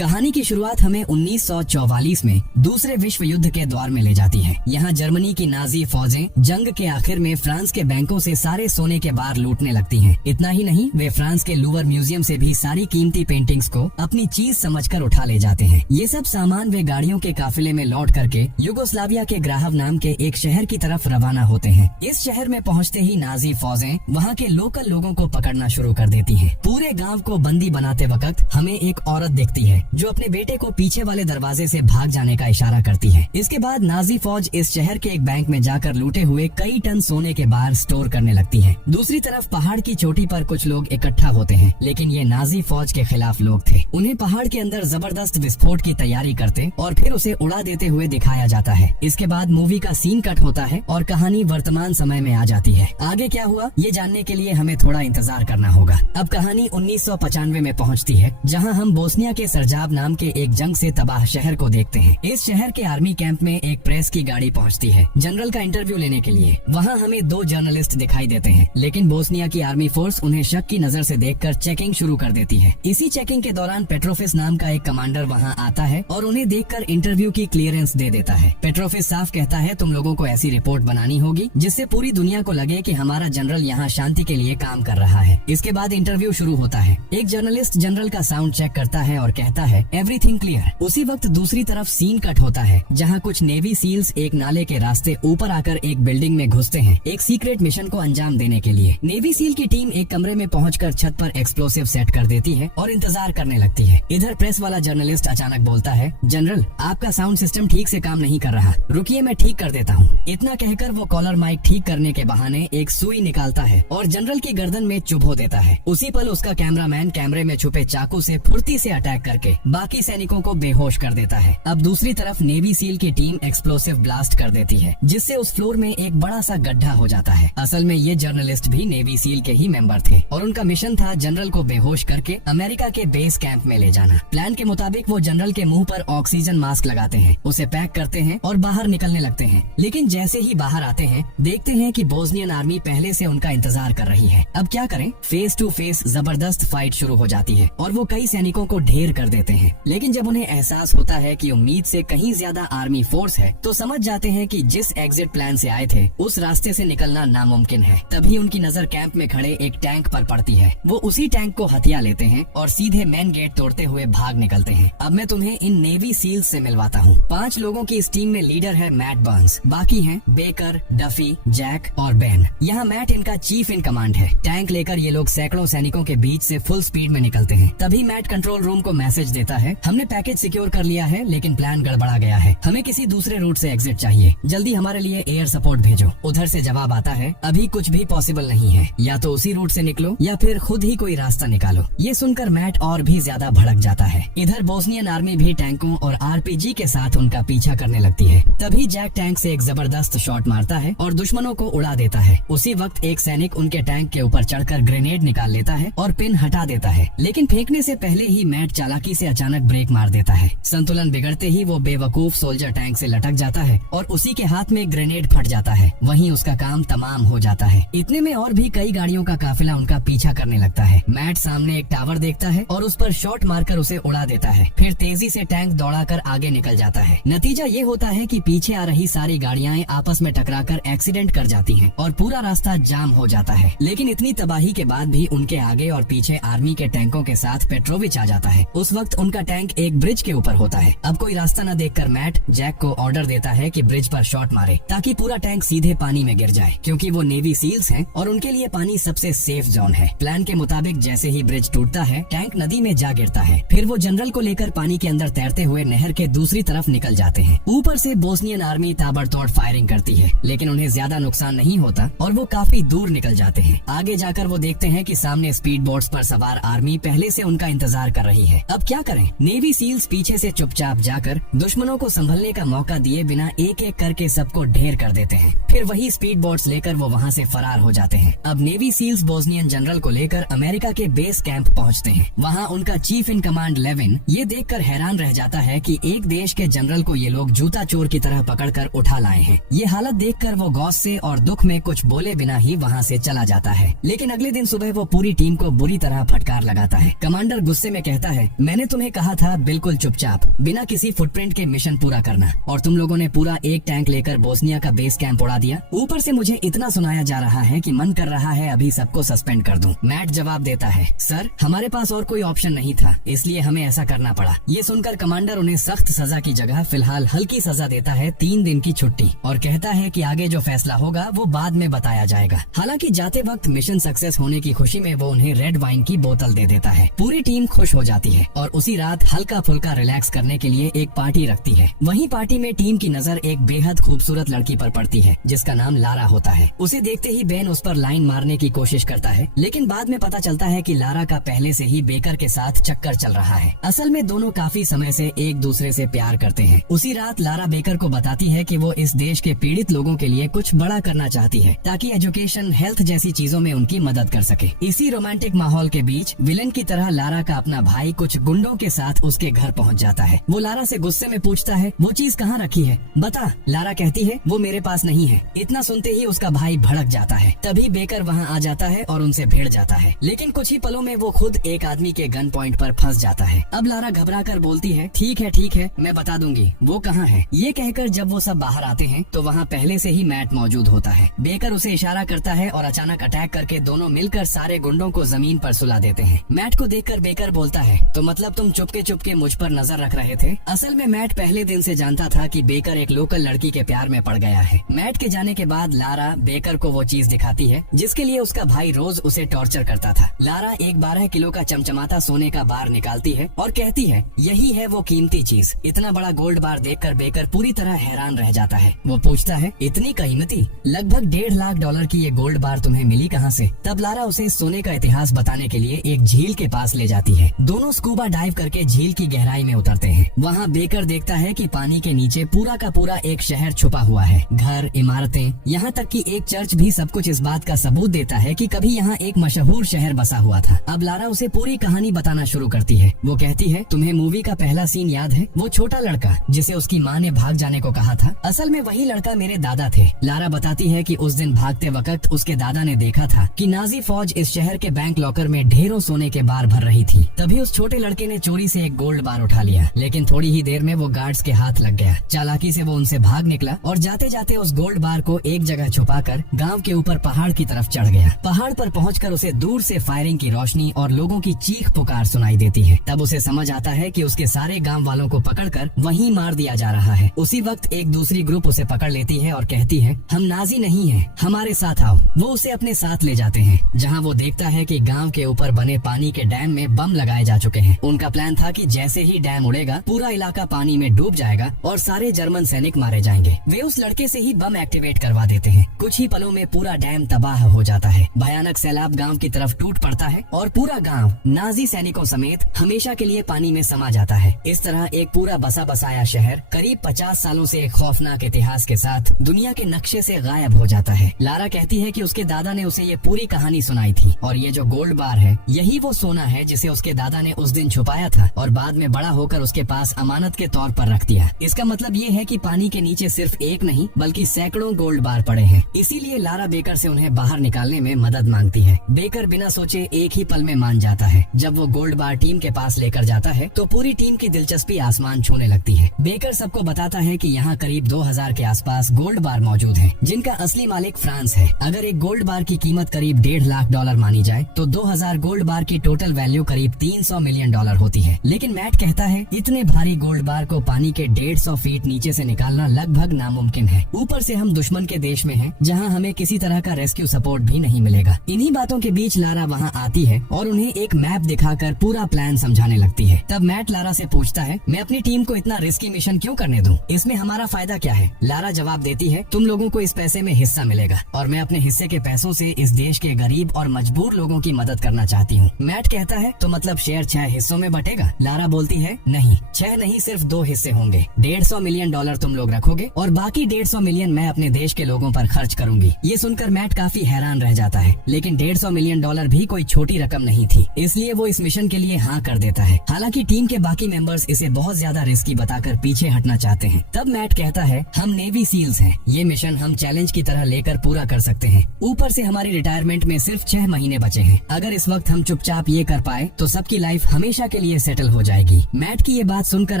कहानी की शुरुआत हमें 1944 में दूसरे विश्व युद्ध के दौर में ले जाती है। यहाँ जर्मनी की नाजी फौजें जंग के आखिर में फ्रांस के बैंकों से सारे सोने के बार लूटने लगती हैं। इतना ही नहीं, वे फ्रांस के लूवर म्यूजियम से भी सारी कीमती पेंटिंग्स को अपनी चीज समझकर उठा ले जाते हैं। ये सब सामान वे गाड़ियों के काफिले में लौट करके युगोस्लाविया के ग्राहव नाम के एक शहर की तरफ रवाना होते हैं। इस शहर में पहुँचते ही नाजी फौजें वहाँ के लोकल लोगों को पकड़ना शुरू कर देती हैं। पूरे गाँव को बंदी बनाते वक्त हमें एक औरत दिखती है जो अपने बेटे को पीछे वाले दरवाजे से भाग जाने का इशारा करती है। इसके बाद नाजी फौज इस शहर के एक बैंक में जाकर लूटे हुए कई टन सोने के बार स्टोर करने लगती है। दूसरी तरफ पहाड़ की चोटी पर कुछ लोग इकट्ठा होते हैं, लेकिन ये नाजी फौज के खिलाफ लोग थे। उन्हें पहाड़ के अंदर जबरदस्त विस्फोट की तैयारी करते और फिर उसे उड़ा देते हुए दिखाया जाता है। इसके बाद मूवी का सीन कट होता है और कहानी वर्तमान समय में आ जाती है। आगे क्या हुआ ये जानने के लिए हमें थोड़ा इंतजार करना होगा। अब कहानी 1995 में पहुँचती है, जहाँ हम बोस्निया के सरजाब नाम के एक जंग से तबाह शहर को देखते हैं। इस शहर के आर्मी कैंप में एक प्रेस की गाड़ी पहुंचती है जनरल का इंटरव्यू लेने के लिए। वहां हमें 2 जर्नलिस्ट दिखाई देते हैं, लेकिन बोस्निया की आर्मी फोर्स उन्हें शक की नजर से देखकर चेकिंग शुरू कर देती है। इसी चेकिंग के दौरान पेट्रोफिस नाम का एक कमांडर वहां आता है और उन्हें देखकर इंटरव्यू की क्लियरेंस दे देता है। पेट्रोफिस साफ कहता है, तुम लोगों को ऐसी रिपोर्ट बनानी होगी जिससे पूरी दुनिया को लगे कि हमारा जनरल यहाँ शांति के लिए काम कर रहा है। इसके बाद इंटरव्यू शुरू होता है। एक जर्नलिस्ट जनरल का साउंड चेक करता है और कहता है, एवरीथिंग क्लियर। उसी वक्त दूसरी तरफ सीन कट होता है, जहां कुछ नेवी सील्स एक नाले के रास्ते ऊपर आकर एक बिल्डिंग में घुसते हैं एक सीक्रेट मिशन को अंजाम देने के लिए। नेवी सील की टीम एक कमरे में पहुंचकर छत पर एक्सप्लोसिव सेट कर देती है और इंतजार करने लगती है। इधर प्रेस वाला जर्नलिस्ट अचानक बोलता है, जनरल आपका साउंड सिस्टम ठीक से काम नहीं कर रहा, रुकिए मैं ठीक कर देता हूँ। इतना कहकर वो कॉलर माइक ठीक करने के बहाने एक सुई निकालता है और जनरल की गर्दन में चुभो देता है। उसी पल उसका कैमरामैन कैमरे में छुपे चाकू से फुर्ती से अटैक करके बाकी सैनिकों को बेहोश कर देता है। अब दूसरी तरफ नेवी सील की टीम एक्सप्लोसिव ब्लास्ट कर देती है, जिससे उस फ्लोर में एक बड़ा सा गड्ढा हो जाता है। असल में ये जर्नलिस्ट भी नेवी सील के ही मेंबर थे और उनका मिशन था जनरल को बेहोश करके अमेरिका के बेस कैंप में ले जाना। प्लान के मुताबिक वो जनरल के मुंह पर ऑक्सीजन मास्क लगाते हैं, उसे पैक करते हैं और बाहर निकलने लगते हैं। लेकिन जैसे ही बाहर आते हैं देखते हैं कि बोस्नियन आर्मी पहले से उनका इंतजार कर रही है। अब क्या करें, फेस टू फेस जबरदस्त फाइट शुरू हो जाती है और वो कई सैनिकों को ढेर कर देते हैं। लेकिन जब उन्हें एहसास होता है कि उम्मीद से कहीं ज्यादा आर्मी फोर्स है, तो समझ जाते हैं कि जिस एग्जिट प्लान से आए थे उस रास्ते से निकलना नामुमकिन है। तभी उनकी नजर कैंप में खड़े एक टैंक पर पड़ती है। वो उसी टैंक को हथिया लेते हैं और सीधे मेन गेट तोड़ते हुए भाग निकलते हैं। अब मैं तुम्हें इन नेवी सील्स से मिलवाता हूँ। 5 लोगों की इस टीम में लीडर है मैट बर्न्स, बाकी हैं बेकर, डफी, जैक और बेन। यहाँ मैट इनका चीफ इन कमांड है। टैंक लेकर ये लोग सैकड़ों सैनिकों के बीच से फुल स्पीड में निकलते हैं। तभी मैट कंट्रोल रूम को मैसेज देता है, हमने पैकेज सिक्योर कर लिया है, लेकिन प्लान गड़बड़ा गया है, हमें किसी दूसरे रूट से एग्जिट चाहिए, जल्दी हमारे लिए एयर सपोर्ट भेजो। उधर से जवाब आता है, अभी कुछ भी पॉसिबल नहीं है, या तो उसी रूट से निकलो या फिर खुद ही कोई रास्ता निकालो। ये सुनकर मैट और भी ज्यादा भड़क जाता है। इधर बोस्नियन आर्मी भी टैंकों और आरपीजी के साथ उनका पीछा करने लगती है। तभी जैक टैंक से एक जबरदस्त शॉट मारता है और दुश्मनों को उड़ा देता है। उसी वक्त एक सैनिक उनके टैंक के ऊपर चढ़कर ग्रेनेड निकाल लेता है और पिन हटा देता है, लेकिन फेंकने से पहले ही मैट चालाकी से अचानक ब्रेक मार देता है। संतुलन बिगड़ते ही वो बेवकूफ सोल्जर टैंक से लटक जाता है और उसी के हाथ में ग्रेनेड फट जाता है। वहीं उसका काम तमाम हो जाता है। इतने में और भी कई गाड़ियों का काफिला उनका पीछा करने लगता है। मैट सामने एक टावर देखता है और उस पर शॉट मारकर उसे उड़ा देता है। फिर तेजी से टैंक दौड़ाकर आगे निकल जाता है। नतीजा ये होता है कि पीछे आ रही सारी गाड़ियां आपस में टकराकर एक्सीडेंट कर जाती हैं और पूरा रास्ता जाम हो जाता है। लेकिन इतनी तबाही के बाद भी उनके आगे और पीछे आर्मी के टैंकों के साथ पेट्रोविच आ जाता है। उस वक्त उनका टैंक एक ब्रिज के ऊपर होता है। अब कोई रास्ता न देखकर मैट जैक को ऑर्डर देता है कि ब्रिज पर शॉट मारे ताकि पूरा टैंक सीधे पानी में गिर जाए, क्योंकि वो नेवी सील्स हैं और उनके लिए पानी सबसे सेफ जोन है। प्लान के मुताबिक जैसे ही ब्रिज टूटता है टैंक नदी में जा गिरता है। फिर वो जनरल को लेकर पानी के अंदर तैरते हुए नहर के दूसरी तरफ निकल जाते हैं। ऊपर से बोस्नियन आर्मी ताबड़तोड़ फायरिंग करती है, लेकिन उन्हें ज्यादा नुकसान नहीं होता और वो काफी दूर निकल जाते हैं। आगे जाकर वो देखते हैं कि सामने स्पीड बोट्स पर सवार आर्मी पहले से उनका इंतजार कर रही है। अब क्या करें, नेवी सील्स पीछे से चुपचाप जाकर दुश्मनों को संभलने का मौका दिए बिना एक एक करके सबको ढेर कर देते हैं। फिर वही स्पीड बोट्स लेकर वो वहाँ से फरार हो जाते हैं। अब नेवी सील्स बोस्नियन जनरल को लेकर अमेरिका के बेस कैंप पहुँचते हैं। वहाँ उनका चीफ इन कमांड लेविन ये देखकर हैरान रह जाता है कि एक देश के जनरल को ये लोग जूता चोर की तरह पकड़कर उठा लाए हैं। ये हालत देखकर वो गौस से और दुख में कुछ बोले बिना ही वहाँ से चला जाता है। लेकिन अगले दिन सुबह वो पूरी टीम को बुरी तरह फटकार लगाता है। कमांडर गुस्से में कहता है, मैंने तुम्हें कहा था बिल्कुल चुपचाप बिना किसी फुटप्रिंट के मिशन पूरा करना, और तुम लोगों ने पूरा एक टैंक लेकर बोस्निया का बेस कैंप उड़ा दिया। ऊपर से मुझे इतना सुनाया जा रहा है कि मन कर रहा है अभी सबको सस्पेंड कर दूं। मैट जवाब देता है, सर हमारे पास और कोई ऑप्शन नहीं था, इसलिए हमें ऐसा करना पड़ा। ये सुनकर कमांडर उन्हें सख्त सजा की जगह फिलहाल हल्की सजा देता है, 3 दिन की छुट्टी, और कहता है कि आगे जो फैसला होगा वो बाद में बताया जाएगा। हालांकि जाते वक्त मिशन सक्सेस होने की खुशी में वो उन्हें रेड वाइन की बोतल दे देता है। पूरी टीम खुश हो जाती है और उसी रात हल्का फुल्का रिलैक्स करने के लिए एक पार्टी रखती है। वहीं पार्टी में टीम की नजर एक बेहद खूबसूरत लड़की पर पड़ती है जिसका नाम लारा होता है। उसे देखते ही बेन उस पर लाइन मारने की कोशिश करता है, लेकिन बाद में पता चलता है कि लारा का पहले से ही बेकर के साथ चक्कर चल रहा है। असल में दोनों काफी समय से एक दूसरे से प्यार करते हैं। उसी रात लारा बेकर को बताती है कि वो इस देश के पीड़ित लोगों के लिए कुछ बड़ा करना चाहती है ताकि एजुकेशन, हेल्थ जैसी चीजों में उनकी मदद कर सके। इसी रोमांटिक माहौल के बीच विलन की तरह लारा का अपना भाई कुछ गुंडों के साथ उसके घर पहुंच जाता है। वो लारा से गुस्से में पूछता है, वो चीज कहाँ रखी है, बता। लारा कहती है, वो मेरे पास नहीं है। इतना सुनते ही उसका भाई भड़क जाता है। तभी बेकर वहाँ आ जाता है और उनसे भिड़ जाता है, लेकिन कुछ ही पलों में वो खुद एक आदमी के गन पॉइंट पर फंस जाता है। अब लारा घबरा कर बोलती है, ठीक है मैं बता दूंगी, वो कहाँ है। ये कहकर जब वो सब बाहर आते हैं तो वहाँ पहले से ही मैट मौजूद होता है। बेकर उसे इशारा करता है और अचानक अटैक करके दोनों मिलकर सारे गुंडों को जमीन पर सुला देते हैं। मैट को देखकर बेकर बोलता है, तो मतलब तुम चुपके मुझ पर नजर रख रहे थे। असल में मैट पहले दिन से जानता था कि बेकर एक लोकल लड़की के प्यार में पड़ गया है। मैट के जाने के बाद लारा बेकर को वो चीज दिखाती है जिसके लिए उसका भाई रोज उसे टॉर्चर करता था। लारा एक 12 किलो का चमचमाता सोने का बार निकालती है और कहती है, यही है वो कीमती चीज। इतना बड़ा गोल्ड बार देखकर बेकर पूरी तरह हैरान रह जाता है। वो पूछता है, इतनी कीमती? लगभग $1.5 लाख की ये गोल्ड बार तुम्हें मिली कहाँ से? तब लारा उसे सोने का इतिहास बताने के लिए एक झील के पास ले जाती है। दोनों स्कूबा डाइव करके झील की गहराई में उतरते हैं। वहाँ बेकर देखता है कि पानी के नीचे पूरा का पूरा एक शहर छुपा हुआ है। घर, इमारतें, यहाँ तक कि एक चर्च भी सब कुछ इस बात का सबूत देता है कि कभी यहाँ एक मशहूर शहर बसा हुआ था। अब लारा उसे पूरी कहानी बताना शुरू करती है। वो कहती है, तुम्हें मूवी का पहला सीन याद है? वो छोटा लड़का जिसे उसकी माँ ने भाग जाने को कहा था, असल में वही लड़का मेरे दादा थे। लारा बताती है कि उस दिन भागते वक्त उसके दादा ने देखा था कि नाजी फौज इस शहर के बैंक लॉकर में ढेरों सोने के बार भर रही थी। तभी उस छोटे लड़के ने चोरी से एक गोल्ड बार उठा लिया, लेकिन थोड़ी ही देर में वो गार्ड्स के हाथ लग गया। चालाकी से वो उनसे भाग निकला और जाते जाते उस गोल्ड बार को एक जगह छुपाकर गांव के ऊपर पहाड़ की तरफ चढ़ गया। पहाड़ पर पहुंचकर उसे दूर से फायरिंग की रोशनी और लोगों की चीख पुकार सुनाई देती है। तब उसे समझ आता है कि उसके सारे गांव वालों को पकड़कर वहीं मार दिया जा रहा है। उसी वक्त एक दूसरी ग्रुप उसे पकड़ लेती है और कहती है, हम नाजी नहीं हैं, हमारे साथ आओ। वो उसे अपने साथ ले जाते हैं, जहां वो देखता है कि गांव के ऊपर बने पानी के डैम में बम लगाए जा चुके हैं। उनका प्लान था कि जैसे ही डैम उड़ेगा पूरा इलाका पानी में डूब जाएगा और सारे जर्मन सैनिक मारे जाएंगे। वे उस लड़के से ही बम एक्टिवेट करवा देते हैं। कुछ ही पलों में पूरा डैम तबाह हो जाता है। भयानक सैलाब गांव की तरफ टूट पड़ता है और पूरा गांव नाजी सैनिकों समेत हमेशा के लिए पानी में समा जाता है। इस तरह एक पूरा बसा बसाया शहर करीब 50 सालों से एक खौफनाक इतिहास के साथ दुनिया के नक्शे से गायब हो जाता है। लारा कहती है कि उसके दादा ने उसे ये पूरी कहानी सुनाई थी और ये जो गोल्ड बार है यही वो सोना है जिसे उसके दादा ने उस दिन छुपाया था और बाद में बड़ा होकर उसके पास अमानत के तौर पर रख दिया। इसका मतलब ये है कि पानी के नीचे सिर्फ एक नहीं बल्कि सैकड़ों गोल्ड बार पड़े हैं। इसीलिए लारा बेकर से उन्हें बाहर निकालने में मदद मांगती है। बेकर बिना सोचे एक ही पल में मान जाता है। जब वो गोल्ड बार टीम के पास लेकर जाता है तो पूरी टीम की दिलचस्पी आसमान छूने लगती है। बेकर सबको बताता है कि यहाँ करीब 2000 के आसपास गोल्ड बार मौजूद हैं, जिनका असली मालिक फ्रांस है। अगर एक गोल्ड बार की कीमत करीब $1.5 लाख मानी जाए तो 2000 गोल्ड बार की टोटल वैल्यू करीब $300 मिलियन होती है। लेकिन मैट कहता है, इतने भारी गोल्ड बार को पानी के 150 फीट नीचे से निकालना लगभग नामुमकिन है। ऊपर से हम दुश्मन के देश में हैं, जहां हमें किसी तरह का रेस्क्यू सपोर्ट भी नहीं मिलेगा। इन्हीं बातों के बीच लारा वहां आती है और उन्हें एक मैप दिखाकर पूरा प्लान समझाने लगती है। तब मैट लारा से पूछता है, मैं अपनी टीम को इतना रिस्की मिशन क्यों करने दूं? इसमें हमारा फायदा क्या है? लारा जवाब देती है, तुम लोगों को इस पैसे में हिस्सा मिलेगा और मैं अपने हिस्से के पैसों से इस देश के गरीब और मजबूर लोगों की मदद करना चाहती हूँ। मैट कहता है, तो मतलब शेयर 6 हिस्सों में बटेगा? लारा बोलती है, नहीं, 6 नहीं, सिर्फ 2 हिस्से होंगे। $150 मिलियन तुम लोग रखोगे और बाकी $150 मिलियन मैं अपने देश के लोगों पर खर्च करूंगी। ये सुनकर मैट काफी हैरान रह जाता है, लेकिन $150 मिलियन भी कोई छोटी रकम नहीं थी, इसलिए वो इस मिशन के लिए हाँ कर देता है। हालांकि टीम के बाकी मेंबर्स इसे बहुत ज्यादा रिस्की बताकर पीछे हटना चाहते हैं। तब मैट कहता है, हम नेवी सील्स हैं, ये मिशन हम चैलेंज की तरह लेकर पूरा कर सकते हैं। ऊपर से हमारी रिटायरमेंट में सिर्फ 6 महीने बचे हैं। अगर इस वक्त हम चुपचाप ये कर पाए तो सबकी लाइफ हमेशा के लिए सेटल हो जाएगी। मैट की ये बात सुनकर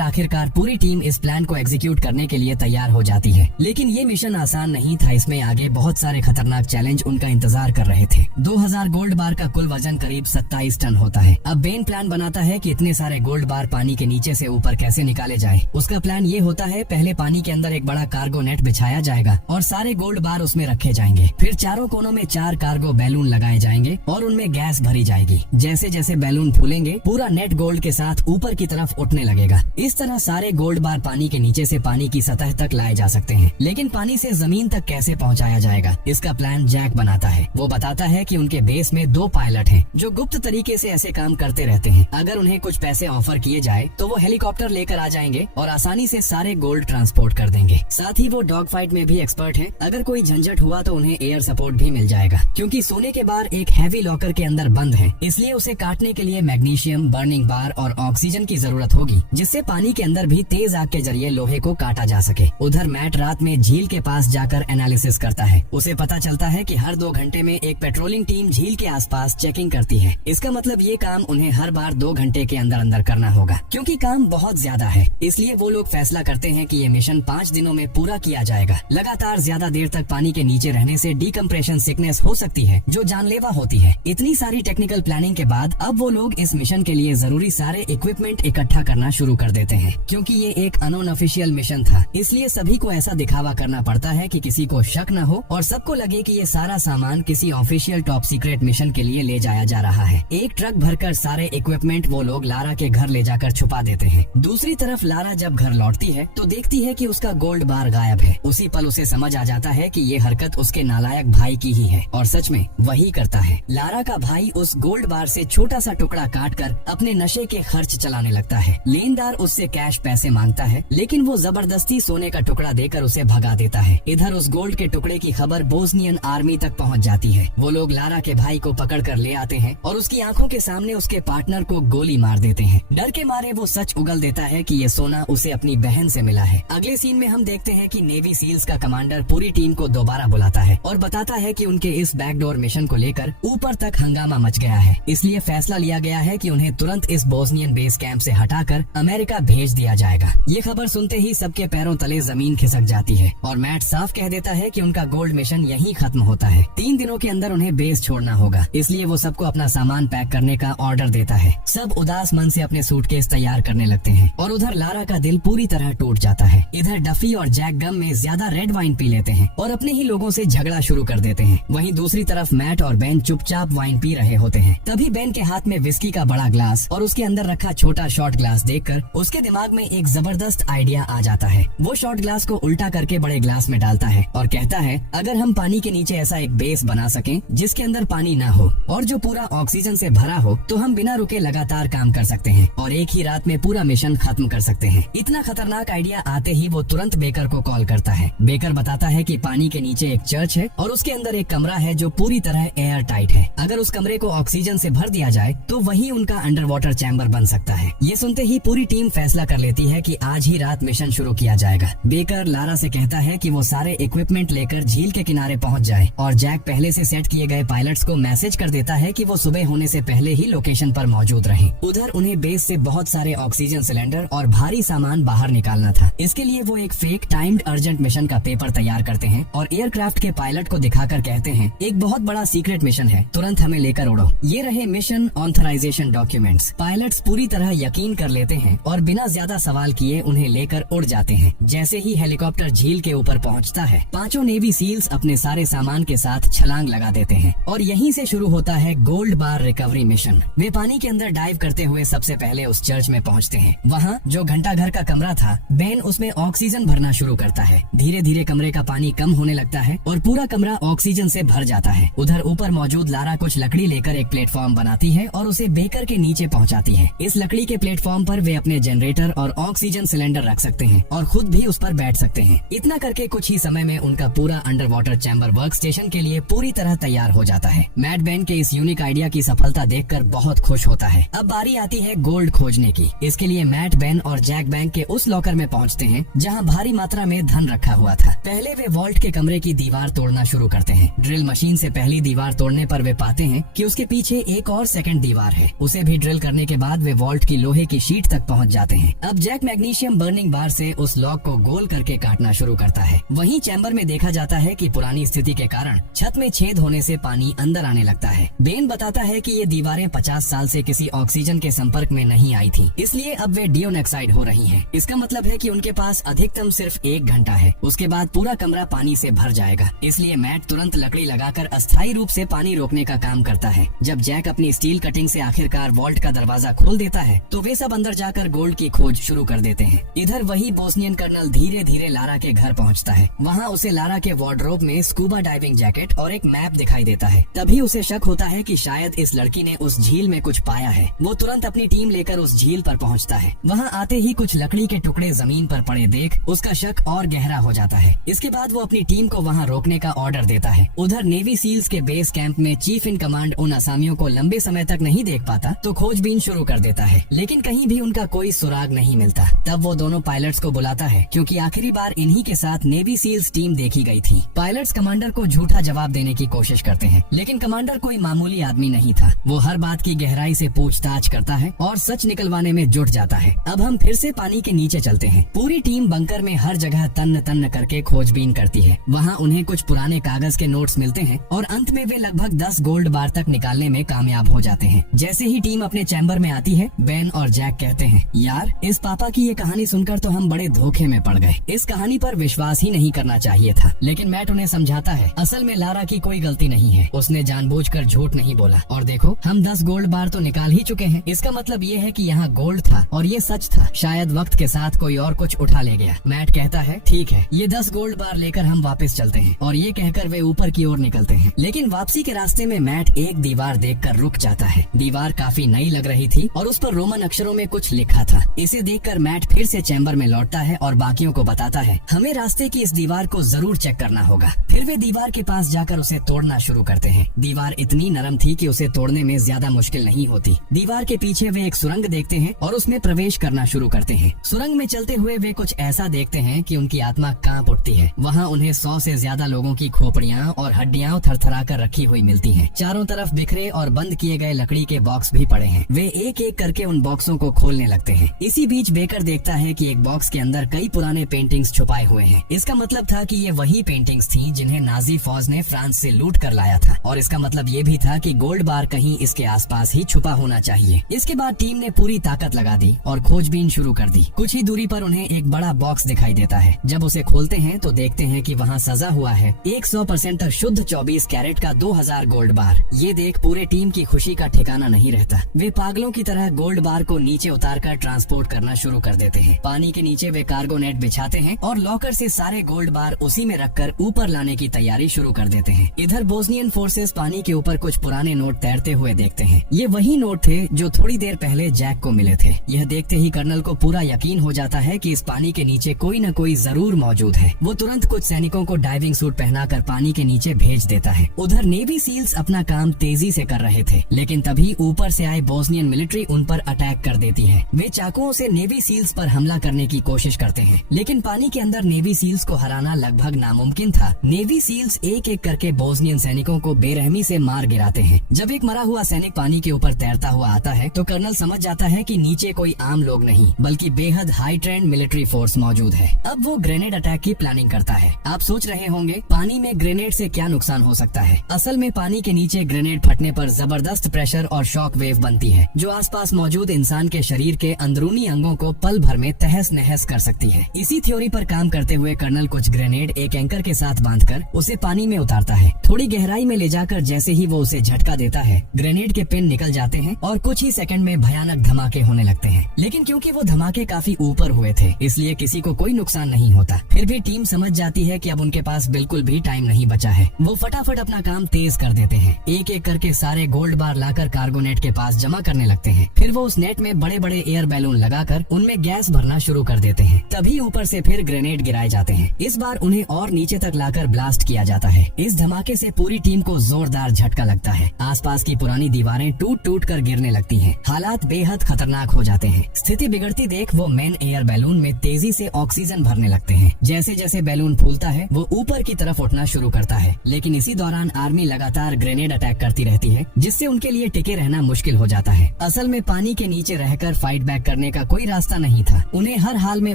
आखिरकार पूरी टीम इस प्लान को एग्जीक्यूट करने के लिए तैयार हो जाती है। लेकिन ये मिशन आसान नहीं था, इसमें आगे बहुत सारे खतरनाक चैलेंज उनका इंतजार कर रहे थे। 2000 गोल्ड बार का कुल वजन करीब 27 टन होता है। अब बेन प्लान बनाता है कि इतने सारे गोल्ड बार पानी के नीचे से ऊपर कैसे निकाले जाए। उसका प्लान ये होता है, पहले पानी के अंदर एक बड़ा कार्गो नेट बिछाया जाएगा और सारे गोल्ड बार उसमें रखे जाएंगे। फिर चारों कोनों में 4 कार्गो बैलून लगाए जाएंगे और उनमें गैस भरी जाएगी। जैसे जैसे बैलून फूलेंगे पूरा नेट गोल्ड के साथ ऊपर की तरफ उठने लगेगा। इस तरह सारे गोल्ड बार पानी के नीचे से पानी की सतह तक लाए जा सकते हैं। लेकिन पानी से जमीन तक कैसे पहुंचाया जाएगा, इसका प्लान जैक बनाता है। वो बताता है कि उनके बेस में 2 पायलट हैं जो गुप्त तरीके से ऐसे काम करते रहते हैं। अगर उन्हें कुछ पैसे ऑफर किए जाए तो वो हेलीकॉप्टर लेकर आ जाएंगे और आसानी से सारे गोल्ड ट्रांसपोर्ट कर देंगे। साथ ही वो डॉग फाइट में भी एक्सपर्ट हैं। अगर कोई झंझट हुआ तो उन्हें एयर सपोर्ट भी मिल जाएगा। क्योंकि सोने के बार एक हैवी लॉकर के अंदर बंद है, इसलिए उसे काटने के लिए मैग्नीशियम, बर्निंग बार और ऑक्सीजन की जरूरत होगी, जिससे पानी के अंदर भी तेज आग के जरिए लोहे को काटा जा सके। उधर मैट रात में झील के पास जाकर एनालिसिस करता है। उसे पता चलता है कि हर 2 घंटे में एक पेट्रोलिंग टीम झील के आसपास चेकिंग करती है। इसका मतलब ये काम उन्हें हर बार 2 घंटे के अंदर अंदर करना होगा। क्योंकि काम बहुत ज्यादा है, इसलिए वो लोग फैसला करते हैं कि ये मिशन 5 दिनों में पूरा किया जाएगा। लगातार ज्यादा देर तक पानी के नीचे रहने से डिकम्प्रेशन सिकनेस हो सकती है जो जानलेवा होती है। इतनी सारी टेक्निकल प्लानिंग के बाद अब वो लोग इस मिशन के लिए जरूरी सारे इक्विपमेंट इकट्ठा करना शुरू कर देते हैं। क्योंकि ये एक अनऑफिशियल मिशन था, इसलिए सभी को ऐसा दिखावा करना पड़ता है कि किसी को शक न हो और सबको लगे कि ये सारा सामान किसी ऑफिशियल टॉप सीक्रेट मिशन के लिए ले जाया जा रहा है। एक ट्रक भरकर सारे इक्विपमेंट वो लोग लारा के घर ले जाकर छुपा देते हैं। दूसरी तरफ लारा जब घर लौटती है तो देखती है कि उसका गोल्ड बार गायब है। उसी पल उसे समझ आ जाता है कि ये हरकत उसके नालायक भाई की ही है और सच में वही करता है। लारा का भाई उस गोल्ड बार से छोटा सा टुकड़ा काटकर अपने नशे के खर्च चलाने लगता है। लेनदार उससे कैश पैसे मांगता है, लेकिन वो जबरदस्ती सोने का टुकड़ा देकर उसे भगा देता है। इधर उस गोल्ड के टुकड़े की खबर बोस्नियन आर्मी तक पहुंच जाती है। वो लोग लारा के भाई को पकड़ कर ले आते हैं और उसकी आंखों के सामने उसके पार्टनर को गोली मार देते हैं। डर के मारे वो सच उगल देता है कि ये सोना उसे अपनी बहन से मिला है। अगले सीन में हम देखते हैं कि नेवी सील्स का कमांडर पूरी टीम को दोबारा बुलाता है और बताता है कि उनके इस बैकडोर मिशन को लेकर ऊपर तक हंगामा मच गया है, इसलिए फैसला लिया गया है कि उन्हें तुरंत इस बोस्नियन बेस कैंप से हटाकर अमेरिका भेज दिया जाएगा। ये खबर सुनते ही सबके पैरों तले जमीन खिसक जाती है और मैट साफ कह देता है कि उनका गोल्ड मिशन यहीं खत्म होता है। 3 दिनों के अंदर उन्हें बेस छोड़ना होगा, इसलिए वो सबको अपना सामान पैक करने का ऑर्डर देता है। सब उदास मन से अपने सूटकेस तैयार करने लगते हैं और उधर लारा का दिल पूरी तरह टूट जाता है। इधर डफी और जैक गम में ज्यादा रेड वाइन पी लेते हैं और अपने ही लोगों से झगड़ा शुरू कर देते हैं। वहीं दूसरी तरफ मैट और बेन चुपचाप वाइन पी रहे होते हैं। तभी बेन के हाथ में विस्की का बड़ा ग्लास और उसके अंदर रखा छोटा शॉट ग्लास देखकर उसके दिमाग में एक जबरदस्त आइडिया आ जाता है। वो शॉट ग्लास को उल्टा करके बड़े ग्लास में डालता है और कहता है, अगर हम पानी के नीचे ऐसा एक बेस बना सकें जिसके अंदर पानी ना हो और जो पूरा ऑक्सीजन से भरा हो, तो हम बिना रुके लगातार काम कर सकते हैं और एक ही रात में पूरा मिशन खत्म कर सकते हैं। इतना खतरनाक आइडिया आते ही वो तुरंत बेकर को कॉल करता है। बेकर बताता है कि पानी के नीचे एक चर्च है और उसके अंदर एक कमरा है जो पूरी तरह एयर टाइट है। अगर उस कमरे को ऑक्सीजन से भर दिया जाए तो वही उनका अंडर वाटर चैम्बर बन सकता है। ये सुनते ही पूरी टीम फैसला कर लेती है कि आज ही रात मिशन शुरू किया जाएगा। बेकर लारा से कहता है कि वो सारे इक्विपमेंट लेकर झील के किनारे पहुंच जाए और जैक पहले से सेट किए गए पायलट्स को मैसेज कर देता है कि वो सुबह होने से पहले ही लोकेशन पर मौजूद रहें। उधर उन्हें बेस से बहुत सारे ऑक्सीजन सिलेंडर और भारी सामान बाहर निकालना था। इसके लिए वो एक फेक टाइम्ड अर्जेंट मिशन का पेपर तैयार करते हैं और एयरक्राफ्ट के पायलट को दिखाकर कहते हैं, एक बहुत बड़ा सीक्रेट मिशन है, तुरंत हमें लेकर उड़ो। ये रहे मिशन ऑथराइजेशन डॉक्यूमेंट्स। पायलट्स पूरी तरह यकीन कर लेते हैं और बिना ज्यादा सवाल किए उन्हें लेकर उड़ जाते हैं। जैसे ही हेलीकॉप्टर झील के ऊपर पहुंचता है, 5 नेवी सील्स अपने सारे सामान के साथ छलांग लगा देते हैं और यहीं से शुरू होता है गोल्ड बार रिकवरी मिशन। वे पानी के अंदर डाइव करते हुए सबसे पहले उस चर्च में पहुंचते हैं। वहाँ जो घंटा घर का कमरा था, बेन उसमें ऑक्सीजन भरना शुरू करता है। धीरे धीरे कमरे का पानी कम होने लगता है और पूरा कमरा ऑक्सीजन से भर जाता है। उधर ऊपर मौजूद लारा कुछ लकड़ी लेकर एक प्लेटफॉर्म बनाती है और उसे बेकर के नीचे पहुंचाती है। इस लकड़ी के प्लेटफॉर्म पर वे अपने जनरेटर और ऑक्सीजन सिलेंडर रख सकते हैं और खुद भी उस पर बैठ सकते हैं। इतना करके कुछ ही समय में उनका पूरा under water chamber work station के लिए पूरी तरह तैयार हो जाता है। मैट बेन के इस यूनिक आइडिया की सफलता देखकर बहुत खुश होता है। अब बारी आती है गोल्ड खोजने की। इसके लिए मैट, बेन और जैक बैंक के उस लॉकर में पहुंचते हैं जहां भारी मात्रा में धन रखा हुआ था। पहले वे वॉल्ट के कमरे की दीवार तोड़ना शुरू करते हैं। ड्रिल मशीन से पहली दीवार तोड़ने पर वे पाते हैं कि उसके पीछे एक और सेकंड दीवार है। उसे भी ड्रिल करने करने के बाद वे वॉल्ट की लोहे की शीट तक पहुंच जाते हैं। अब जैक मैग्नीशियम बर्निंग बार से उस लॉक को गोल करके काटना शुरू करता है। वहीं चैम्बर में देखा जाता है कि पुरानी स्थिति के कारण छत में छेद होने से पानी अंदर आने लगता है। बेन बताता है कि ये दीवारें 50 साल से किसी ऑक्सीजन के संपर्क में नहीं आई थी, इसलिए अब वे डियोनेक्साइड हो रही हैं। इसका मतलब है कि उनके पास अधिकतम सिर्फ 1 घंटा है, उसके बाद पूरा कमरा पानी से भर जाएगा। इसलिए मैट तुरंत लकड़ी लगाकर अस्थायी रूप से पानी रोकने का काम करता है। जब जैक अपनी स्टील कटिंग से आखिरकार वॉल्ट का दरवाजा खोल देता है तो वे सब अंदर जाकर गोल्ड की खोज शुरू कर देते हैं। इधर वही बोस्नियन कर्नल धीरे धीरे लारा के घर पहुंचता है। वहां उसे लारा के वार्डरोब में स्कूबा डाइविंग जैकेट और एक मैप दिखाई देता है। तभी उसे शक होता है कि शायद इस लड़की ने उस झील में कुछ पाया है। वो तुरंत अपनी टीम लेकर उस झील पर पहुंचता है। वहां आते ही कुछ लकड़ी के टुकड़े जमीन पर पड़े देख उसका शक और गहरा हो जाता है। इसके बाद वो अपनी टीम को वहां रोकने का ऑर्डर देता है। उधर नेवी सील्स के बेस कैंप में चीफ इन कमांड उन असामियों को लंबे समय तक नहीं देख पाता तो खोजबीन शुरू कर देता है, लेकिन कहीं भी उनका कोई सुराग नहीं मिलता। तब वो दोनों पायलट्स को बुलाता है क्योंकि आखिरी बार इन्हीं के साथ नेवी सील्स टीम देखी गई थी। पायलट्स कमांडर को झूठा जवाब देने की कोशिश करते हैं, लेकिन कमांडर कोई मामूली आदमी नहीं था। वो हर बात की गहराई से पूछताछ करता है और सच निकलवाने में जुट जाता है। अब हम फिर से पानी के नीचे चलते हैं। पूरी टीम बंकर में हर जगह तन्न तन्न करके खोजबीन करती है। वहाँ उन्हें कुछ पुराने कागज के नोट्स मिलते हैं और अंत में वे लगभग 10 गोल्ड बार तक निकालने में कामयाब हो जाते हैं। जैसे ही टीम अपने चैम्बर में आती है, बेन और जैक कहते हैं, यार इस पापा की ये कहानी सुनकर तो हम बड़े धोखे में पड़ गए। इस कहानी पर विश्वास ही नहीं करना चाहिए था। लेकिन मैट उन्हें समझाता है, असल में लारा की कोई गलती नहीं है, उसने जानबूझकर झूठ नहीं बोला। और देखो, हम 10 गोल्ड बार तो निकाल ही चुके हैं। इसका मतलब ये है कि यहाँ गोल्ड था और ये सच था। शायद वक्त के साथ कोई और कुछ उठा ले गया। मैट कहता है, ठीक है, ये 10 गोल्ड बार लेकर हम वापस चलते हैं। और ये कहकर वे ऊपर की ओर निकलते हैं। लेकिन वापसी के रास्ते में मैट एक दीवार देखकर रुक जाता है। दीवार काफी नई लग रही थी और उस पर रोमन अक्षरों में कुछ लिखा था। इसे देखकर मैट फिर से चैम्बर में लौटता है और बाकियों को बताता है, हमें रास्ते की इस दीवार को जरूर चेक करना होगा। फिर वे दीवार के पास जाकर उसे तोड़ना शुरू करते हैं। दीवार इतनी नरम थी कि उसे तोड़ने में ज्यादा मुश्किल नहीं होती। दीवार के पीछे वे एक सुरंग देखते हैं और उसमें प्रवेश करना शुरू करते हैं। सुरंग में चलते हुए वे कुछ ऐसा देखते हैं कि उनकी आत्मा कांप उठती है। वहाँ उन्हें 100 से ज्यादा लोगों की खोपड़ियाँ और हड्डियाँ थरथरा कर रखी हुई मिलती हैं। चारों तरफ बिखरे और बंद किए गए लकड़ी के बॉक्स भी पड़े हैं। वे एक एक करके उन बॉक्सों को खोलने लगते हैं। इसी बीच बेकर देखता है कि एक बॉक्स के अंदर कई पुराने पेंटिंग्स छुपाए हुए हैं। इसका मतलब था कि ये वही पेंटिंग्स थीं जिन्हें नाजी फौज ने फ्रांस से लूट कर लाया था। और इसका मतलब ये भी था कि गोल्ड बार कहीं इसके आसपास ही छुपा होना चाहिए। इसके बाद टीम ने पूरी ताकत लगा दी और खोजबीन शुरू कर दी। कुछ ही दूरी पर उन्हें एक बड़ा बॉक्स दिखाई देता है। जब उसे खोलते हैं तो देखते हैं कि वहाँ सजा हुआ है 100% शुद्ध 24 कैरेट का 2000 गोल्ड बार। ये देख पूरे टीम की खुशी का ठिकाना नहीं रहता। वे पागलों की तरह गोल्ड बार को नीचे उतारकर ट्रांसपोर्ट करना शुरू कर देते हैं। पानी के नीचे वे कार्गो नेट बिछाते हैं और लॉकर से सारे गोल्ड बार उसी में रखकर ऊपर लाने की तैयारी शुरू कर देते हैं। इधर बोस्नियन फोर्सेस पानी के ऊपर कुछ पुराने नोट तैरते हुए देखते हैं। ये वही नोट थे जो थोड़ी देर पहले जैक को मिले थे। यह देखते ही कर्नल को पूरा यकीन हो जाता है कि इस पानी के नीचे कोई न कोई जरूर मौजूद है। वो तुरंत कुछ सैनिकों को डाइविंग सूट पहनाकर पानी के नीचे भेज देता है। उधर नेवी सील्स अपना काम तेजी से कर रहे थे, लेकिन तभी ऊपर से आए बोस्नियन मिलिट्री उन पर अटैक कर देती है। वे चाकुओं से नेवी सील्स पर हमला करने की कोशिश करते हैं, लेकिन पानी के अंदर नेवी सील्स को हराना लगभग नामुमकिन था। नेवी सील्स एक एक करके बोस्नियन सैनिकों को बेरहमी से मार गिराते हैं। जब एक मरा हुआ सैनिक पानी के ऊपर तैरता हुआ आता है तो कर्नल समझ जाता है कि नीचे कोई आम लोग नहीं बल्कि बेहद हाई ट्रेंड मिलिट्री फोर्स मौजूद है। अब वो ग्रेनेड अटैक की प्लानिंग करता है। आप सोच रहे होंगे पानी में ग्रेनेड से क्या नुकसान हो सकता है। असल में पानी के नीचे ग्रेनेड फटने पर जबरदस्त प्रेशर और शॉक वेव बनती है जो आसपास मौजूद इंसान के शरीर के अंदरूनी अंगों को पल भर में तहस नहस कर सकती है। इसी थ्योरी पर काम करते हुए कर्नल कुछ ग्रेनेड एक एंकर के साथ बांधकर उसे पानी में उतारता है। थोड़ी गहराई में ले जाकर जैसे ही वो उसे झटका देता है, ग्रेनेड के पिन निकल जाते हैं और कुछ ही सेकंड में भयानक धमाके होने लगते हैं। लेकिन क्योंकि वो धमाके काफी ऊपर हुए थे, इसलिए किसी को कोई नुकसान नहीं होता। फिर भी टीम समझ जाती है कि अब उनके पास बिल्कुल भी टाइम नहीं बचा है। वो फटाफट अपना काम तेज कर देते हैं। एक एक करके सारे गोल्ड बार लाकर कार्गो नेट के पास जमा करने लगते हैं। फिर वो उस नेट में बड़े बड़े एयर बैलून लगाकर उनमें गैस भरना शुरू कर देते हैं। तभी ऊपर से फिर ग्रेनेड गिराए जाते हैं। इस बार उन्हें और नीचे तक लाकर ब्लास्ट किया जाता है। इस धमाके से पूरी टीम को जोरदार झटका लगता है। आसपास की पुरानी दीवारें टूट टूट कर गिरने लगती हैं। हालात बेहद खतरनाक हो जाते हैं। स्थिति बिगड़ती देख वो मेन एयर बैलून में तेजी से ऑक्सीजन भरने लगते हैं। जैसे जैसे बैलून फूलता है वो ऊपर की तरफ उठना शुरू करता है। लेकिन इसी दौरान आर्मी लगातार ग्रेनेड अटैक करती रहती है, जिससे उनके लिए टिके रहना मुश्किल हो जाता है। असल में पानी के नीचे रहकर फाइट बैक करने का कोई रास्ता नहीं था, उन्हें हर हाल में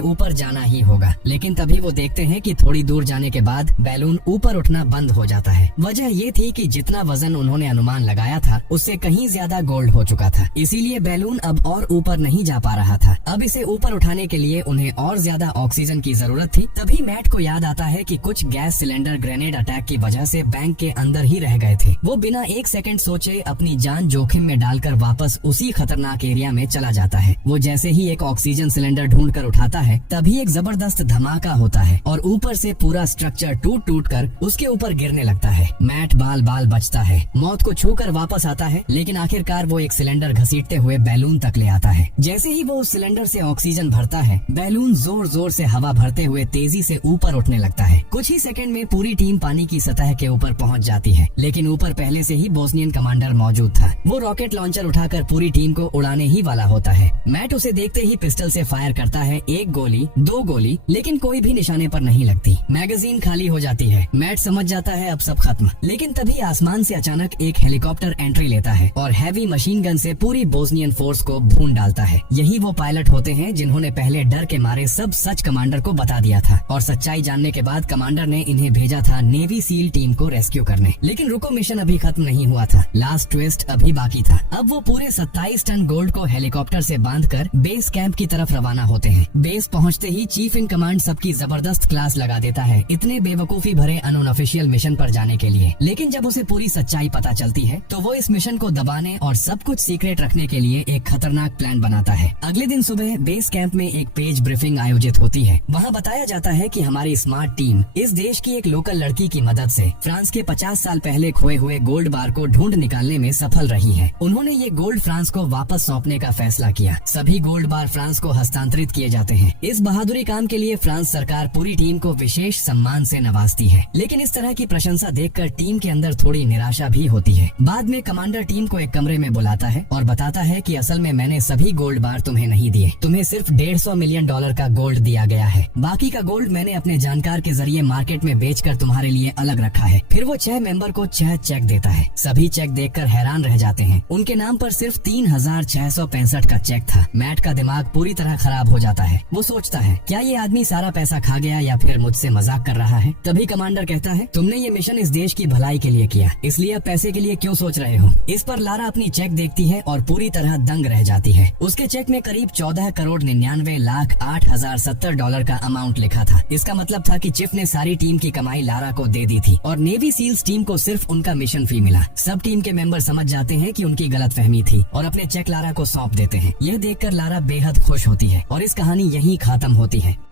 ऊपर जाना ही होगा। लेकिन तभी वो देखते हैं कि थोड़ी दूर जाने के बाद बैलून ऊपर उठना बंद हो जाता है। वजह ये थी कि जितना वजन उन्होंने अनुमान लगाया था उससे कहीं ज्यादा गोल्ड हो चुका था, इसीलिए बैलून अब और ऊपर नहीं जा पा रहा था। अब इसे ऊपर उठाने के लिए उन्हें और ज्यादा ऑक्सीजन की जरूरत थी। तभी मैट को याद आता है कि कुछ गैस सिलेंडर ग्रेनेड अटैक की वजह से बैंक के अंदर ही रह गए थे। वो बिना एक सेकंड सोचे अपनी जान जोखिम में डालकर वापस उसी खतरनाक एरिया में चला जाता है। वो जैसे ही एक ऑक्सीजन सिलेंडर ढूंढ कर उठाता है तभी एक जबरदस्त धमाका होता है और ऊपर से पूरा स्ट्रक्चर टूट कर उसके ऊपर गिरने लगता है। मैट बाल बाल बचता है, मौत को छूकर वापस आता है, लेकिन आखिरकार वो एक सिलेंडर घसीटते हुए बैलून तक ले आता है। जैसे ही वो उस सिलेंडर से ऑक्सीजन भरता है, बैलून जोर जोर से हवा भरते हुए तेजी से ऊपर उठने लगता है। कुछ ही सेकंड में पूरी टीम पानी की सतह के ऊपर पहुंच जाती है, लेकिन ऊपर पहले से ही बोस्नियन कमांडर मौजूद था। वो रॉकेट लॉन्चर उठाकर पूरी टीम को उड़ाने ही वाला होता है। मैट उसे देखते ही पिस्टल से फायर करता है, एक गोली, दो गोली, लेकिन कोई भी निशाने पर नहीं लगती। मैगजीन खाली हो जाती है। मैट समझ जाता है अब सब खत्म, लेकिन तभी आसमान से अचानक एक हेलीकॉप्टर एंट्री लेता है और हैवी मशीन गन से पूरी बोस्नियन फोर्स को भून डालता है। यही वो पायलट होते हैं जिन्होंने पहले डर के मारे सब सच कमांडर को बता दिया था और सच्चाई जानने के बाद कमांडर ने इन्हें भेजा था नेवी सील टीम को रेस्क्यू करने। लेकिन रुको, मिशन अभी खत्म नहीं हुआ था, लास्ट ट्विस्ट अभी बाकी था। अब वो पूरे 27 टन गोल्ड को हेलीकॉप्टर से बांधकर बेस कैंप की तरफ रवाना होते हैं। बेस पहुंचते ही चीफ इन कमांड सबकी जबरदस्त क्लास लगा देता है इतने बेवकूफी भरे अनऑफिशियल मिशन पर जाने के लिए। लेकिन जब उसे पूरी सच्चाई पता चलती है तो वो इस मिशन को दबाने और सब कुछ सीक्रेट रखने के लिए एक खतरनाक प्लान बनाता है। अगले दिन सुबह बेस कैंप में एक पेज ब्रीफिंग आयोजित होती है। वहाँ बताया जाता है कि हमारी स्मार्ट टीम इस देश की एक लोकल लड़की की मदद से फ्रांस के 50 साल पहले खोए हुए गोल्ड बार को ढूंढ निकालने में सफल रही है। उन्होंने ये गोल्ड फ्रांस को वापस सौंपने का फैसला किया। सभी गोल्ड बार फ्रांस को हस्तांतरित किए जाते हैं। इस बहादुरी काम के लिए फ्रांस सरकार पूरी टीम को विशेष सम्मान से नवाजती है। लेकिन इस तरह की प्रशंसा देखकर टीम के अंदर थोड़ी निराशा भी होती है। बाद में कमांडर टीम को एक कमरे में बुलाता है और बताता है कि असल में मैंने सभी गोल्ड बार तुम्हें नहीं दिए, तुम्हें सिर्फ $150 मिलियन का गोल्ड दिया गया है। बाकी का गोल्ड मैंने अपने जानकार के जरिए मार्केट में बेचकर तुम्हारे लिए अलग रखा है। फिर वो 6 मेंबर को 6 चेक देता है। सभी चेक देखकर हैरान रह जाते हैं। उनके नाम पर सिर्फ 3665 का चेक था। मैट का दिमाग पूरी तरह खराब हो जाता है। वो सोचता है क्या ये आदमी सारा पैसा खा गया या फिर मुझसे मजाक कर रहा है। तभी कमांडर कहता है तुमने ये मिशन इस देश की भलाई के लिए किया, इसलिए अब पैसे के लिए क्यों सोच रहे हो। इस पर लारा अपनी चेक देखती है और पूरी तरह दंग रह जाती है। उसके चेक में करीब 14,99,08,070 का अमाउंट लिखा था। इसका मतलब था कि चिफ ने सारी टीम की कमाई लारा को दे दी थी और नेवी सील्स टीम को सिर्फ उनका मिशन फी मिला। सब टीम के मेंबर समझ जाते हैं कि उनकी गलतफहमी थी और अपने चेक लारा को सौंप देते हैं। यह देखकर लारा बेहद खुश होती है और इस कहानी यहीं खत्म होती है।